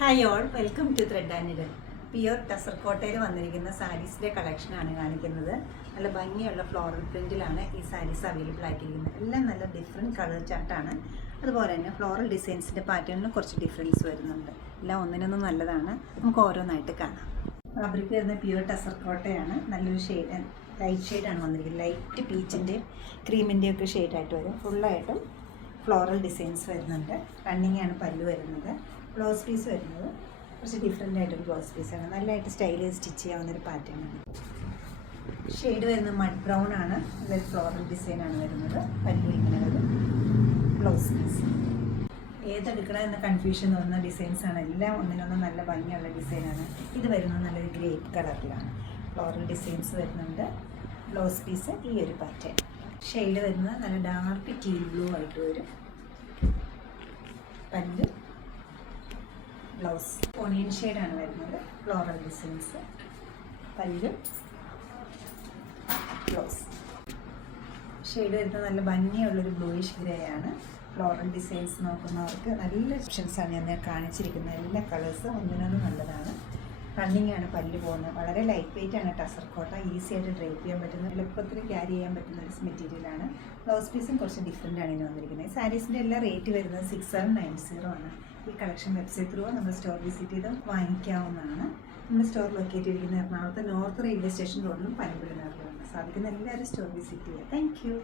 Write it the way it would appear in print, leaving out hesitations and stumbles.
Hi all, welcome to thread and needle. Pure tussar കോട്ടയിൽ വന്നിരിക്കുന്ന സാരീസിൻ്റെ കളക്ഷനാണ് കാണിക്കുന്നത്. നല്ല ഭംഗിയുള്ള ഫ്ലോറൽ പ്രിൻറ്റിലാണ് ഈ സാരീസ് അവൈലബിൾ ആക്കിയിരിക്കുന്നത്. എല്ലാം നല്ല ഡിഫറെൻറ്റ് കളർ ചാർട്ടാണ്. അതുപോലെ തന്നെ ഫ്ലോറൽ ഡിസൈൻസിൻ്റെ പാറ്റേണിന് കുറച്ച് ഡിഫറൻസ് വരുന്നുണ്ട്. എല്ലാം ഒന്നിനൊന്നും നല്ലതാണ്. നമുക്ക് ഓരോന്നായിട്ട് കാണാം. ഫാബ്രിക് വരുന്ന പ്യുർ ടസർ കോട്ടയാണ്. നല്ലൊരു ഷെയ്ഡ്, ലൈറ്റ് ഷെയ്ഡാണ് വന്നിരിക്കുന്നത്. ലൈറ്റ് പീച്ചിൻ്റെയും ക്രീമിൻ്റെയും ഒക്കെ ഷെയ്ഡായിട്ട് വരും. ഫുള്ളായിട്ടും ഫ്ലോറൽ ഡിസൈൻസ് വരുന്നുണ്ട്. റണ്ണിങ് ആണ് പല്ല് വരുന്നത്. ബ്ലൗസ് പീസ് വരുന്നത് കുറച്ച് ഡിഫറെൻ്റ് ആയിട്ടൊരു ബ്ലൗസ് പീസാണ്. നല്ലതായിട്ട് സ്റ്റൈലിൽ സ്റ്റിച്ച് ചെയ്യാവുന്നൊരു പാറ്റേണാണ്. ഷെയ്ഡ് വരുന്നത് മഡ് ബ്രൗൺ ആണ്. നല്ലൊരു ഫ്ലോറൽ ഡിസൈനാണ് വരുന്നത്. പല്ലു ഇങ്ങനെ വരും. ബ്ലൗസ് പീസ് ഏതെടുക്കണം എന്ന കൺഫ്യൂഷൻ തോന്നുന്ന ഡിസൈൻസാണ്. എല്ലാം ഒന്നിനൊന്നും നല്ല ഭംഗിയുള്ള ഡിസൈനാണ്. ഇത് വരുന്നത് നല്ലൊരു ഗ്രേപ്പ് കളറിലാണ്. ഫ്ലോറൽ ഡിസൈൻസ് വരുന്നുണ്ട്. ബ്ലൗസ് പീസ് ഈ ഒരു പാറ്റേൺ. ഷെയ്ഡ് വരുന്നത് നല്ല ഡാർക്ക് ടീൽ ബ്ലൂ ആയിട്ട് വരും. പല്ല്, ബ്ലൗസ് ഓണിയൻ ഷെയ്ഡാണ് വരുന്നത്. ഫ്ലോറൽ ഡിസൈൻസ്, പല്ല്, ബ്ലൗസ്. ഷെയ്ഡ് വരുന്നത് നല്ല ഭംഗിയുള്ളൊരു ബ്ലൂയിഷ് ഗ്രേ ആണ്. ഫ്ലോറൽ ഡിസൈൻസ് നോക്കുന്നവർക്ക് നല്ല ഓപ്ഷൻസാണ് ഞാൻ കാണിച്ചിരിക്കുന്നത്. എല്ലാ കളേഴ്സും ഒന്നിനൊന്നും നല്ലതാണ്. റണ്ണിങ് ആണ് പല്ല് പോകുന്നത്. വളരെ ലൈറ്റ് വെയിറ്റ് ആണ് ടസർ കോട്ട. ഈസി ആയിട്ട് ഡ്രൈപ്പ് ചെയ്യാൻ പറ്റുന്ന, എളുപ്പത്തിൽ ക്യാരി ചെയ്യാൻ പറ്റുന്ന ഒരു മെറ്റീരിയലാണ്. ബ്ലൗസ് പീസും കുറച്ച് ഡിഫറെൻ്റ് ആണ് ഇതിന് വന്നിരിക്കുന്നത്. സാരീസിൻ്റെ എല്ലാ റേറ്റ് വരുന്നത് 6790 ആണ്. ഈ കളക്ഷൻ വെബ്സൈറ്റ് ത്രൂ നമ്മൾ സ്റ്റോർ വിസിറ്റ് ചെയ്ത് വാങ്ങിക്കാവുന്നതാണ്. നമ്മുടെ സ്റ്റോർ ലൊക്കേറ്റ് ചെയ്തിരിക്കുന്ന എറണാകുളത്ത് നോർത്ത് റെയിൽവേ സ്റ്റേഷൻ റോഡിലും പനമ്പള്ളി നേറിലുമാണ്. സാധിക്കുന്ന എല്ലാവരും സ്റ്റോർ വിസിറ്റ് ചെയ്യുക. Thank you.